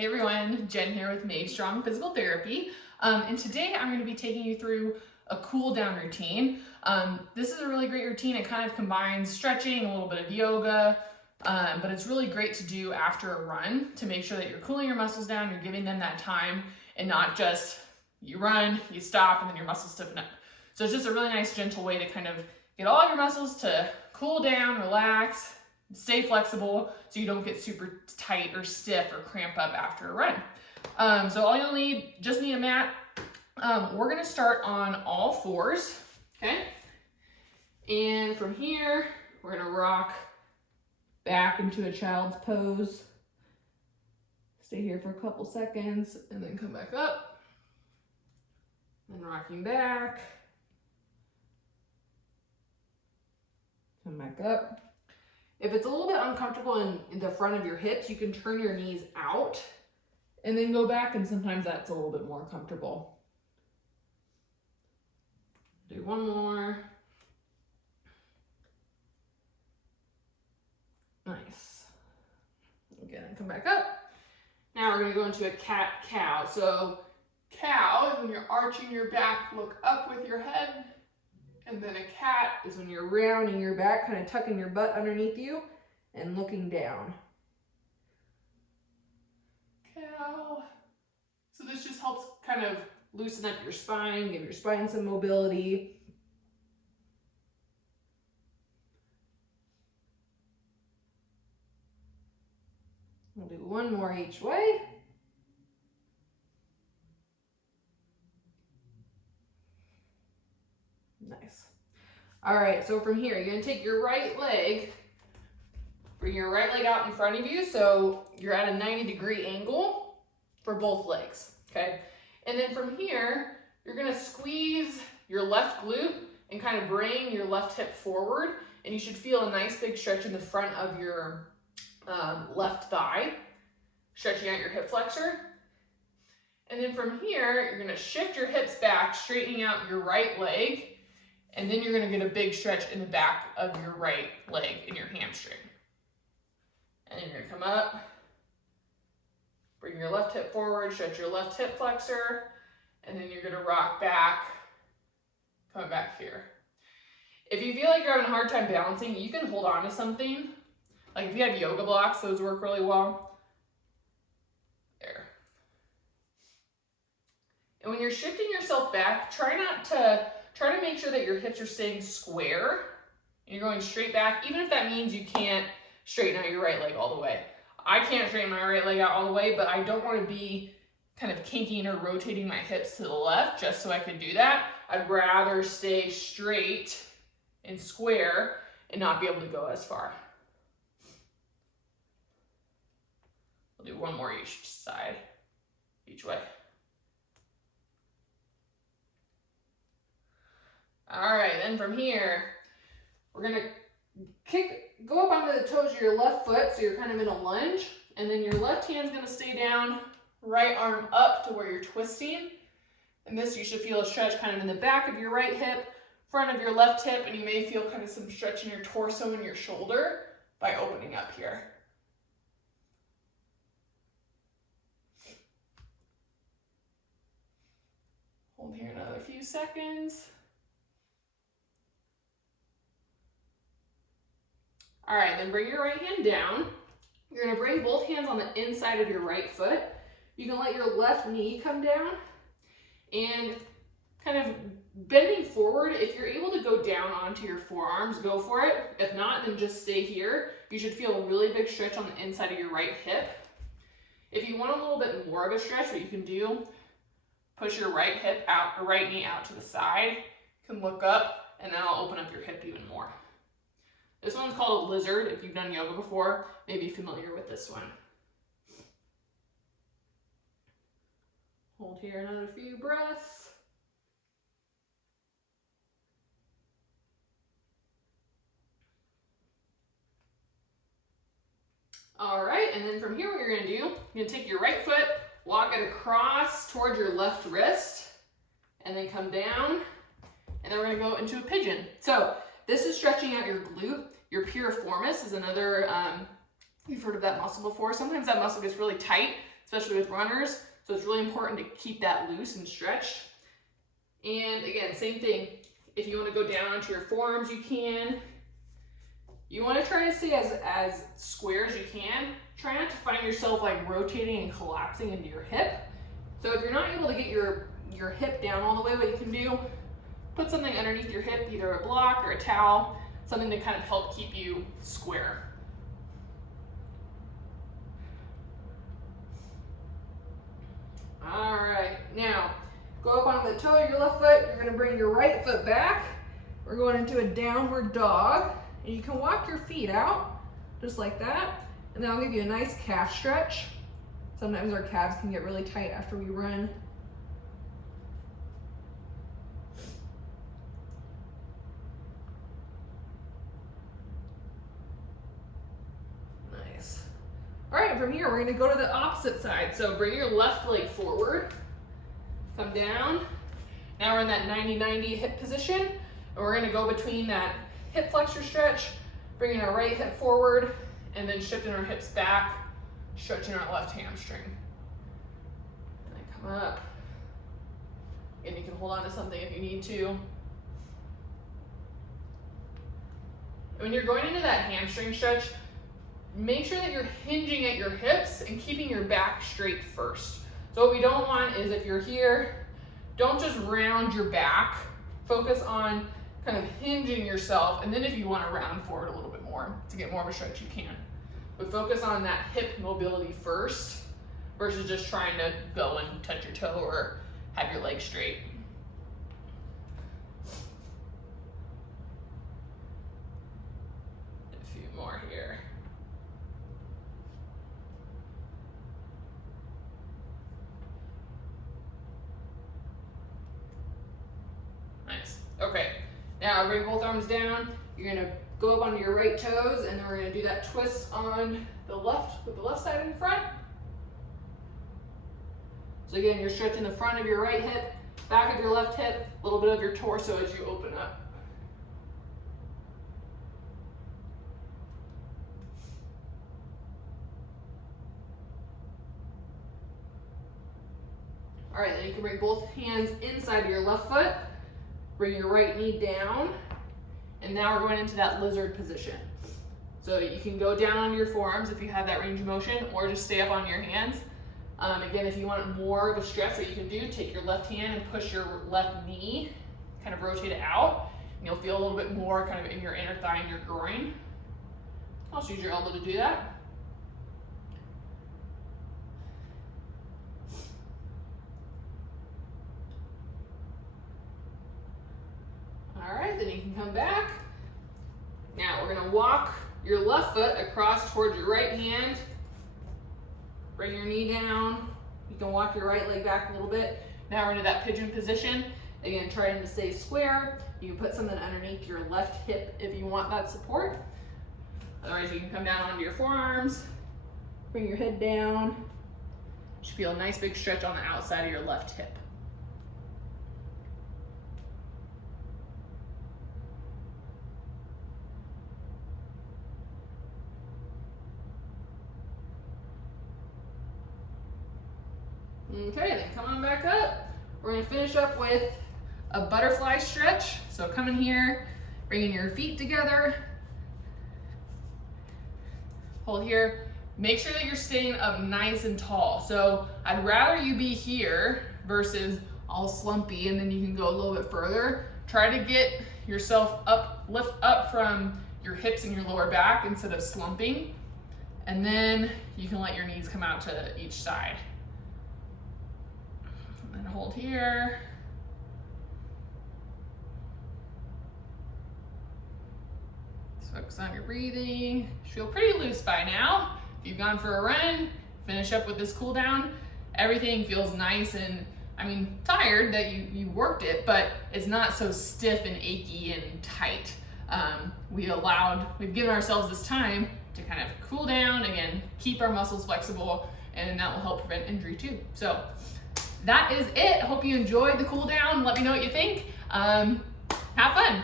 Hey everyone, Jen here with Made Strong Physical Therapy. And today I'm going to be taking you through a cool down routine. This is a really great routine. It kind of combines stretching, a little bit of yoga, but it's really great to do after a run to make sure that you're cooling your muscles down, you're giving them that time, and not just you run, you stop, and then your muscles stiffen up. So it's just a really nice, gentle way to kind of get all your muscles to cool down, relax, stay flexible so you don't get super tight or stiff or cramp up after a run. So all you'll need, just need a mat. We're gonna start on all fours, okay? And from here, we're gonna rock back into a child's pose. Stay here for a couple seconds and then come back up. And rocking back. Come back up. If it's a little bit uncomfortable in the front of your hips, you can turn your knees out and then go back, and sometimes that's a little bit more comfortable. Do one more. Nice. Again, come back up. Now we're gonna go into a cat-cow. So cow is when you're arching your back, look up with your head. And then a cat is when you're rounding your back, kind of tucking your butt underneath you and looking down. Cow. So this just helps kind of loosen up your spine, give your spine some mobility. We'll do one more each way. Nice. All right, so from here, you're gonna take your right leg, bring your right leg out in front of you, so you're at a 90-degree angle for both legs, okay? And then from here, you're gonna squeeze your left glute and kind of bring your left hip forward, and you should feel a nice big stretch in the front of your left thigh, stretching out your hip flexor. And then from here, you're gonna shift your hips back, straightening out your right leg, and then you're gonna get a big stretch in the back of your right leg and your hamstring. And then you're gonna come up, bring your left hip forward, stretch your left hip flexor, and then you're gonna rock back, come back here. If you feel like you're having a hard time balancing, you can hold on to something. Like if you have yoga blocks, those work really well. There. And when you're shifting yourself back, try to make sure that your hips are staying square. And you're going straight back, even if that means you can't straighten out your right leg all the way. I can't straighten my right leg out all the way, but I don't want to be kind of kinking or rotating my hips to the left just so I can do that. I'd rather stay straight and square and not be able to go as far. We'll do one more each side, each way. All right, then from here, we're gonna go up onto the toes of your left foot, so you're kind of in a lunge, and then your left hand's gonna stay down, right arm up to where you're twisting. And this, you should feel a stretch kind of in the back of your right hip, front of your left hip, and you may feel kind of some stretch in your torso and your shoulder by opening up here. Hold here another few seconds. All right, then bring your right hand down. You're gonna bring both hands on the inside of your right foot. You can let your left knee come down and kind of bending forward. If you're able to go down onto your forearms, go for it. If not, then just stay here. You should feel a really big stretch on the inside of your right hip. If you want a little bit more of a stretch, what you can do, push your right hip out, or right knee out to the side. You can look up, and that'll open up your hip even more. This one's called a lizard. If you've done yoga before, maybe familiar with this one. Hold here another few breaths. All right, and then from here what you're gonna do, you're gonna take your right foot, walk it across towards your left wrist, and then come down, and then we're gonna go into a pigeon. So this is stretching out your glute. Your piriformis is another, you've heard of that muscle before. Sometimes that muscle gets really tight. especially with runners. So it's really important to keep that loose and stretched. And again, same thing. If you want to go down onto your forearms, you can. You want to try to stay as square as you can. Try not to find yourself like rotating and collapsing into your hip. So if you're not able to get your hip down all the way, what you can do, put something underneath your hip, either a block or a towel, something to kind of help keep you square. All right, now go up on the toe of your left foot. You're gonna bring your right foot back. We're going into a downward dog. And you can walk your feet out, just like that. And then I'll give you a nice calf stretch. Sometimes our calves can get really tight after we run. Nice. All right, from here, we're gonna go to the opposite side. So bring your left leg forward, come down. Now we're in that 90-90 hip position. And we're gonna go between that hip flexor stretch, bringing our right hip forward, and then shifting our hips back, stretching our left hamstring. And then come up. And you can hold on to something if you need to. And when you're going into that hamstring stretch, make sure that you're hinging at your hips and keeping your back straight first. So what we don't want is if you're here, don't just round your back. Focus on kind of hinging yourself, and then if you want to round forward a little bit more to get more of a stretch, you can. But focus on that hip mobility first versus just trying to go and touch your toe or have your leg straight. A few more here. Nice. Okay. Now bring both arms down. You're gonna go up onto your right toes, and then we're gonna do that twist on the left with the left side in front. So again, you're stretching the front of your right hip, back of your left hip, a little bit of your torso as you open up. All right, then you can bring both hands inside of your left foot. Bring your right knee down, and now we're going into that lizard position. So you can go down on your forearms if you have that range of motion, or just stay up on your hands. Again, if you want more of a stretch, what you can do, take your left hand and push your left knee, kind of rotate it out, and you'll feel a little bit more kind of in your inner thigh and your groin. Also use your elbow to do that. All right, then you can come back. Now we're gonna walk your left foot across towards your right hand. Bring your knee down. You can walk your right leg back a little bit. Now we're into that pigeon position. Again, trying to stay square. You can put something underneath your left hip if you want that support. Otherwise, you can come down onto your forearms. Bring your head down. You should feel a nice big stretch on the outside of your left hip. Okay, then come on back up. We're gonna finish up with a butterfly stretch. So come in here, bringing your feet together. Hold here. Make sure that you're staying up nice and tall. So I'd rather you be here versus all slumpy, and then you can go a little bit further. Try to get yourself up, lift up from your hips and your lower back instead of slumping. And then you can let your knees come out to each side. And hold here. Just focus on your breathing. You feel pretty loose by now. If you've gone for a run, finish up with this cool down. Everything feels nice and, tired that you worked it, but it's not so stiff and achy and tight. We've given ourselves this time to kind of cool down, again, keep our muscles flexible, and that will help prevent injury too. So that is it. Hope you enjoyed the cool down. Let me know what you think. Have fun.